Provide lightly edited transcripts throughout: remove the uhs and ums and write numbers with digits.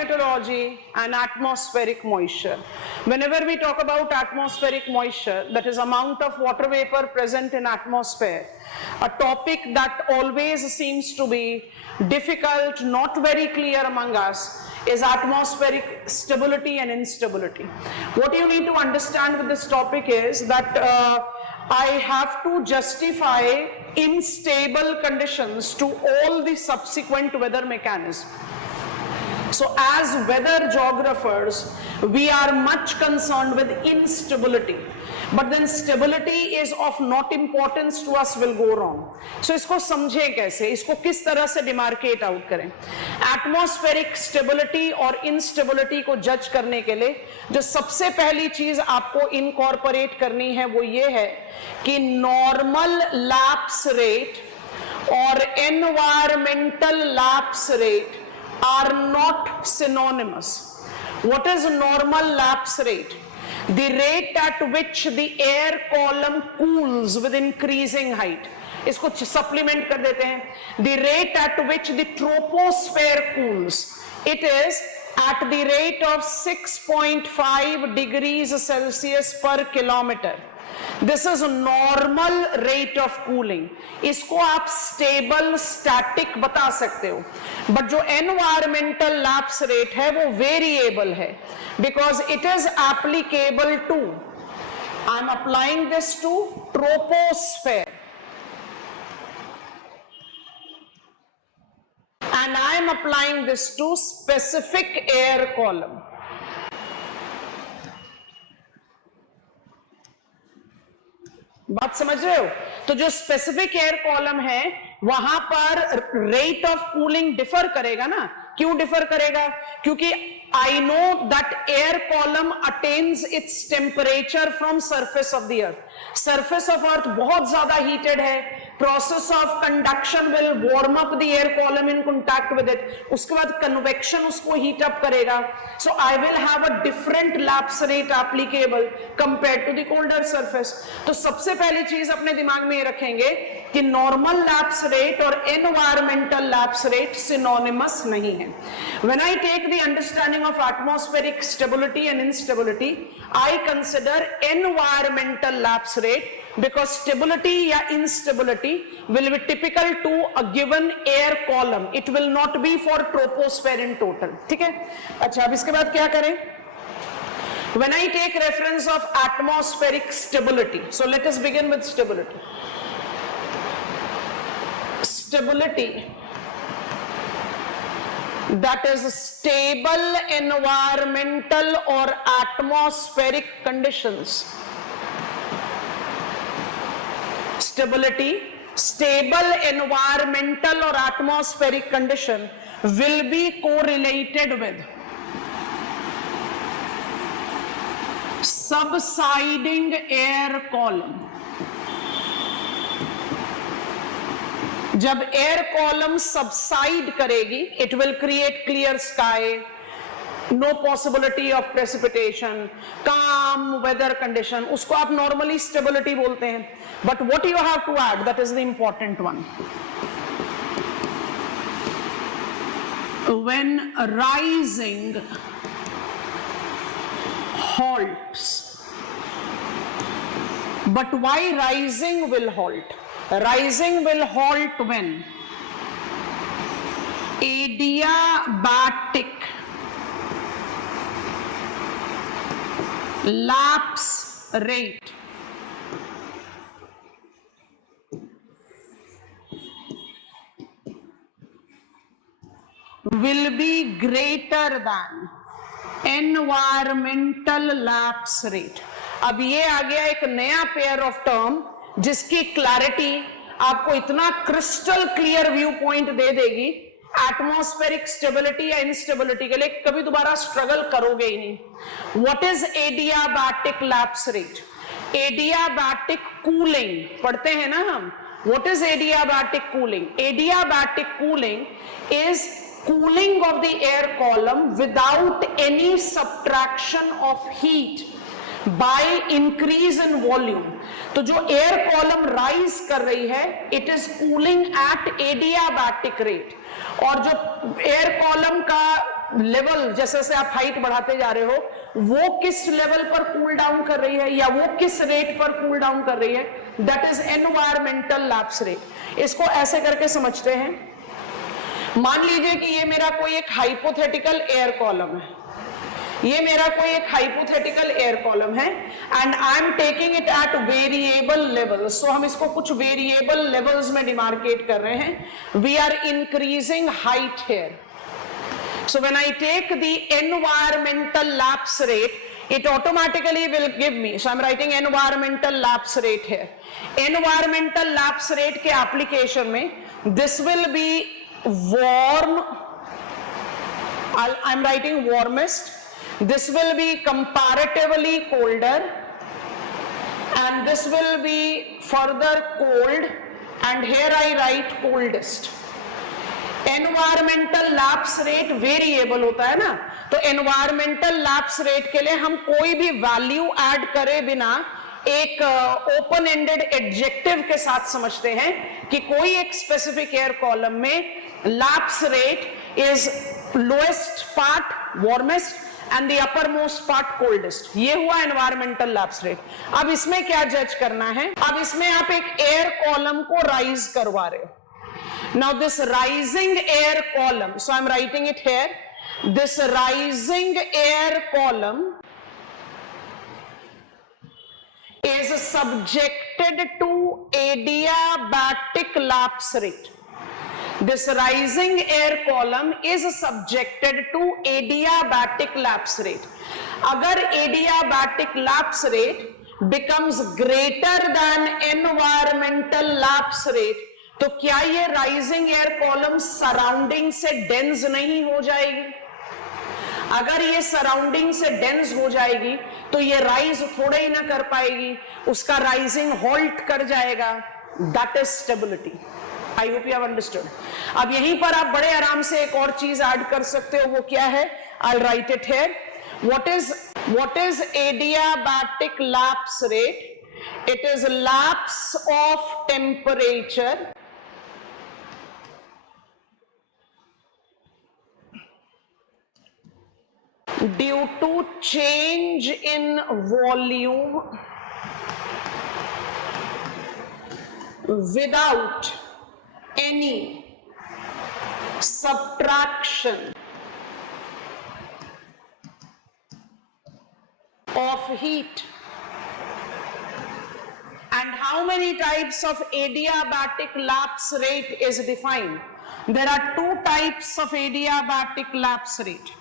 meteorology and atmospheric moisture. Whenever we talk about atmospheric moisture, that is amount of water vapor present in atmosphere, a topic that always seems to be difficult, not very clear among us, is atmospheric stability and instability. What you need to understand with this topic is that I have to justify unstable conditions to all the subsequent weather mechanisms. So as weather geographers, we are much concerned with instability, but then stability is of not importance to us will go wrong. So इसको समझें कैसे, इसको किस तरह से demarcate out करें. Atmospheric stability और instability को जज करने के लिए जो सबसे पहली चीज आपको incorporate करनी है वो ये है कि normal lapse rate और environmental lapse rate are not synonymous. What is normal lapse rate? The rate at which the air column cools with increasing height. इसको supplement कर देते हैं. The rate at which the troposphere cools. It is at the rate of 6.5 degrees Celsius per kilometer. This is a normal rate of cooling. इसको आप stable, static बता सकते हो. But जो environmental lapse rate है वो variable है, because it is applicable to, I am applying this to troposphere, and I am applying this to specific air column. बात समझ रहे हो? तो जो स्पेसिफिक एयर कॉलम है वहां पर रेट ऑफ कूलिंग डिफर करेगा ना. क्यों डिफर करेगा? क्योंकि I know that air column attains its temperature from surface of the earth. Surface of earth बहुत ज्यादा हीटेड है. Process of conduction will warm up the air column in contact with it. उसके बाद convection उसको heat up करेगा. So I will have a different lapse rate applicable compared to the colder surface. तो सबसे पहली चीज अपने दिमाग में ये रखेंगे कि नॉर्मल लैप्स रेट और एनवायरमेंटल लैप्स रेट सिनोनिमस नहीं है. When I take the understanding of atmospheric stability and instability, I consider environmental lapse rate, because stability या instability will be typical to a given air column. It will not be for troposphere in total. ठीक है? अच्छा, अब इसके बाद क्या करें? When I take reference of atmospheric stability, so let us begin with stability. Stability, that is stable environmental or atmospheric conditions. Stability, stable environmental or atmospheric condition will be correlated with subsiding air column. जब air column subside करेगी, it will create clear sky, no possibility of precipitation, calm weather condition. उसको आप normally stability बोलते हैं. But what you have to add, that is the important one. When rising halts. But why rising will halt? Rising will halt when adiabatic lapse rate will be greater than environmental lapse rate. अब ये आ गया एक नया pair of term जिसकी clarity आपको इतना crystal clear view point दे देगी. Atmospheric stability या इंस्टेबिलिटी के लिए कभी दोबारा स्ट्रगल करोगे ही नहीं. What is adiabatic lapse rate? Adiabatic cooling पढ़ते हैं ना हम. What is adiabatic cooling? Adiabatic cooling is cooling of the air column without any subtraction of heat by increase in volume. तो जो एयर कॉलम राइज कर रही है, it is cooling at adiabatic rate. और जो एयर कॉलम का level, जैसे जैसे आप हाइट बढ़ाते जा रहे हो, वो किस लेवल पर कूल डाउन कर रही है या वो किस रेट पर कूल डाउन कर रही है, that is environmental lapse rate. इसको ऐसे करके समझते हैं, मान लीजिए कि ये मेरा कोई एक हाइपोथेटिकल एयर कॉलम है, ये मेरा कोई एक हाइपोथेटिकल एयर कॉलम है and I am taking it at variable level. So हम इसको कुछ वेरिएबल लेवल्स में डिमार्केट कर रहे हैं। We are increasing height here. So when I take the environmental lapse rate, it automatically will give me, so I'm writing environmental lapse rate here. Environmental lapse rate के application में, this will be warm, I'm writing warmest, this will be comparatively colder, and this will be further cold, and here I write coldest. Environmental lapse rate variable होता है ना, तो environmental lapse rate के लिए हम कोई भी वैल्यू ऐड करे बिना एक ओपन एंडेड एडजेक्टिव के साथ समझते हैं कि कोई एक स्पेसिफिक एयर कॉलम में lapse rate is lowest part warmest and the upper most part coldest. ये हुआ एनवायरमेंटल लैप्स रेट। अब इसमें क्या जज करना है, अब इसमें आप एक एयर कॉलम को राइज करवा रहे हो। Now this rising air column, so I'm writing it here, this rising air column is subjected to adiabatic lapse rate. This rising air column is subjected to adiabatic lapse rate. अगर adiabatic lapse rate becomes greater than environmental lapse rate, तो क्या ये rising air column surrounding से dense नहीं हो जाएगी? अगर ये सराउंडिंग से डेंस हो जाएगी तो ये राइज थोड़े ही ना कर पाएगी, उसका राइजिंग हॉल्ट कर जाएगा। That is stability. I hope you have understood. अब यहीं पर आप बड़े आराम से एक और चीज ऐड कर सकते हो, वो क्या है? I will write it here. What is adiabatic lapse rate? It is lapse of temperature due to change in volume without any subtraction of heat. And how many types of adiabatic lapse rate is defined? There are two types of adiabatic lapse rate.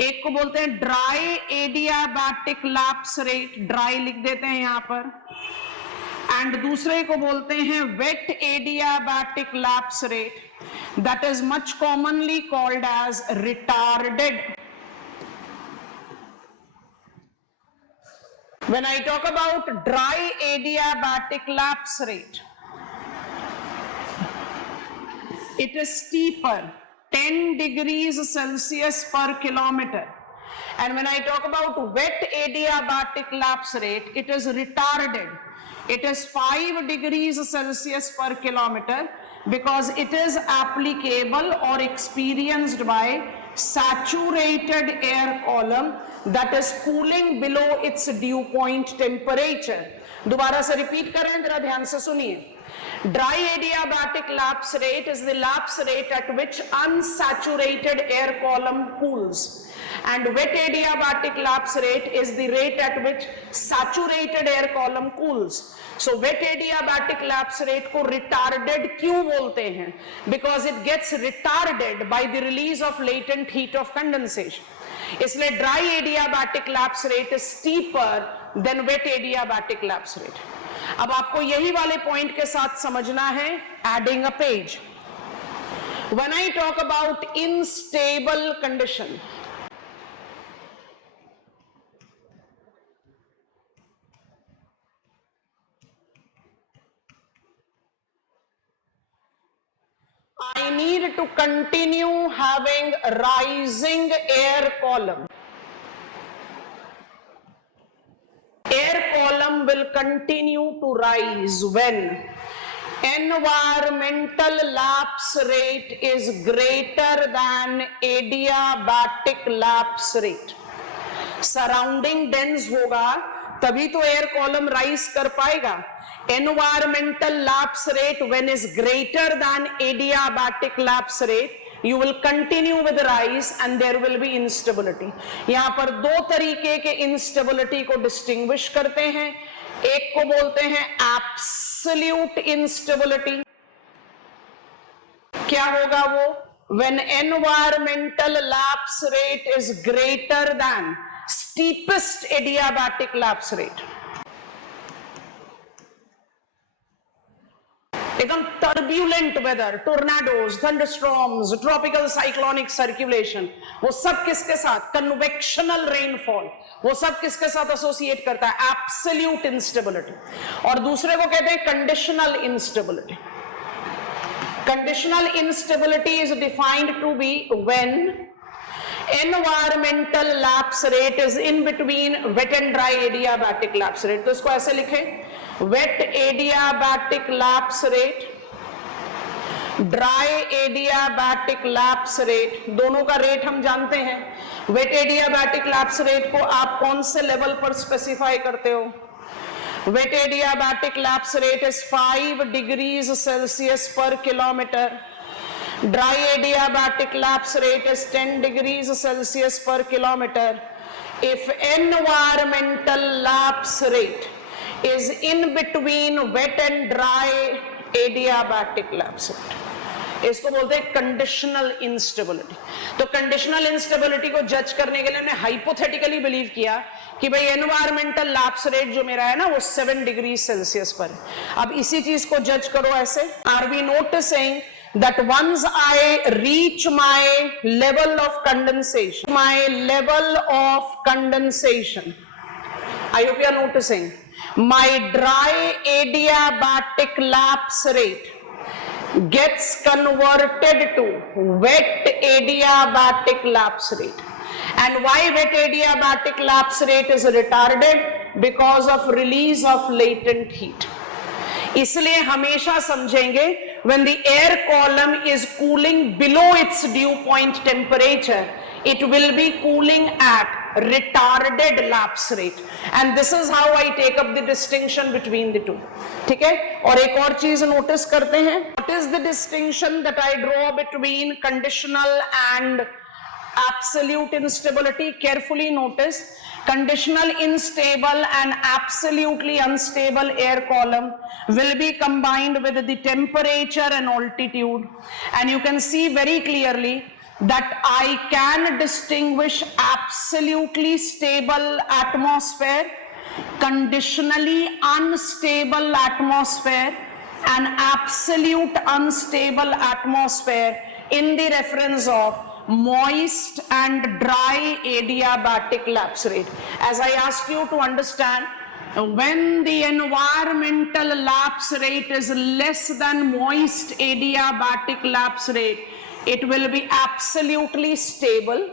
एक को बोलते हैं dry adiabatic lapse rate, dry लिख देते हैं यहां पर, and दूसरे को बोलते हैं wet adiabatic lapse rate, that is much commonly called as retarded. When I talk about dry adiabatic lapse rate, it is steeper, 10 degrees Celsius per kilometer. And when I talk about wet adiabatic lapse rate, it is retarded. It is 5 degrees Celsius per kilometer because it is applicable or experienced by saturated air column that is cooling below its dew point temperature. दोबारा से repeat कर रहे हैं, जरा ध्यान से सुनिए। Dry adiabatic lapse rate is the lapse rate at which unsaturated air column cools, and wet adiabatic lapse rate is the rate at which saturated air column cools. So wet adiabatic lapse rate को retarded क्यों बोलते हैं? Because it gets retarded by the release of latent heat of condensation. इसलिए dry adiabatic lapse rate is steeper than wet adiabatic lapse rate. अब आपको यही वाले point के साथ समझना है adding a page. When I talk about unstable condition, I need to continue having rising air column. Air column will continue to rise when environmental lapse rate is greater than adiabatic lapse rate. Surrounding dense होगा तभी तो air column rise कर पाएगा. Environmental lapse rate when is greater than adiabatic lapse rate, you will continue with the rise and there will be instability. यहां पर दो तरीके के instability को distinguish करते हैं. एक को बोलते हैं absolute instability. क्या होगा वो? When environmental lapse rate is greater than steepest adiabatic lapse rate. एकदम turbulent weather, tornadoes, thunderstorms, tropical cyclonic circulation, वो सब किसके साथ? कन्वेक्शनल रेनफॉल, वो सब किसके साथ एसोसिएट करता है? Absolute instability. और दूसरे को कहते हैं conditional instability. Conditional instability is defined to be when environmental lapse rate is in between wet and dry adiabatic lapse rate. तो इसको ऐसे लिखें, wet adiabatic lapse rate, dry adiabatic lapse rate, दोनों का रेट हम जानते हैं. wet adiabatic lapse rate को आप कौन से लेवल पर स्पेसिफाई करते हो? wet adiabatic lapse rate is 5 degrees Celsius per kilometer. Dry adiabatic lapse rate is 10 degrees Celsius per kilometer. If environmental lapse rate is in between wet and dry adiabatic lapse rate, इसको बोलते हैं conditional instability. तो conditional instability को जज करने के लिए हमने हाइपोथेटिकली बिलीव किया कि भाई एनवायरमेंटल लैप्स रेट जो मेरा है ना वो 7 डिग्री सेल्सियस पर है. अब इसी चीज को जज करो ऐसे. Are we noticing that once I reach my level of condensation, I hope you are noticing, my dry adiabatic lapse rate gets converted to wet adiabatic lapse rate. And why wet adiabatic lapse rate is retarded? Because of release of latent heat. इसलिए हमेशा समझेंगे when the air column is cooling below its dew point temperature, it will be cooling at retarded lapse rate, and this is how I take up the distinction between the two. ठीक है. और एक और चीज notice करते हैं. What is the distinction that I draw between conditional and absolute instability? Carefully notice. Conditional unstable and absolutely unstable air column will be combined with the temperature and altitude, and you can see very clearly that I can distinguish absolutely stable atmosphere, conditionally unstable atmosphere, and absolute unstable atmosphere in the reference of moist and dry adiabatic lapse rate. As I asked you to understand, when the environmental lapse rate is less than moist adiabatic lapse rate, it will be absolutely stable,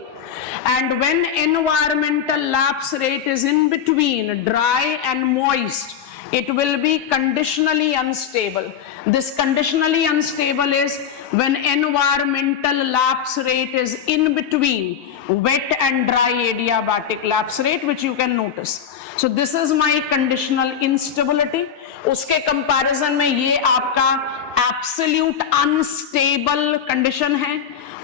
and when environmental lapse rate is in between dry and moist, it will be conditionally unstable. This conditionally unstable is when environmental lapse rate is in between wet and dry adiabatic lapse rate, which you can notice. So this is my conditional instability. उसके comparison में ये आपका absolute unstable condition है,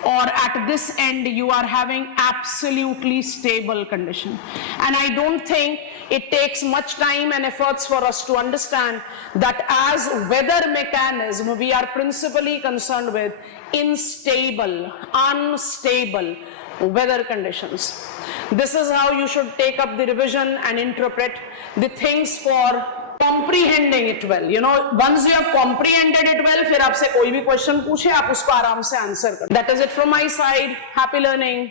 और at this end you are having absolutely stable condition. And I don't think it takes much time and efforts for us to understand that as weather mechanism we are principally concerned with unstable weather conditions. This is how you should take up the revision and interpret the things for comprehending it well. You know, once you have comprehended it well, फिर आपसे कोई भी question पूछे आप उसको आराम से answer कर. That is it from my side. Happy learning.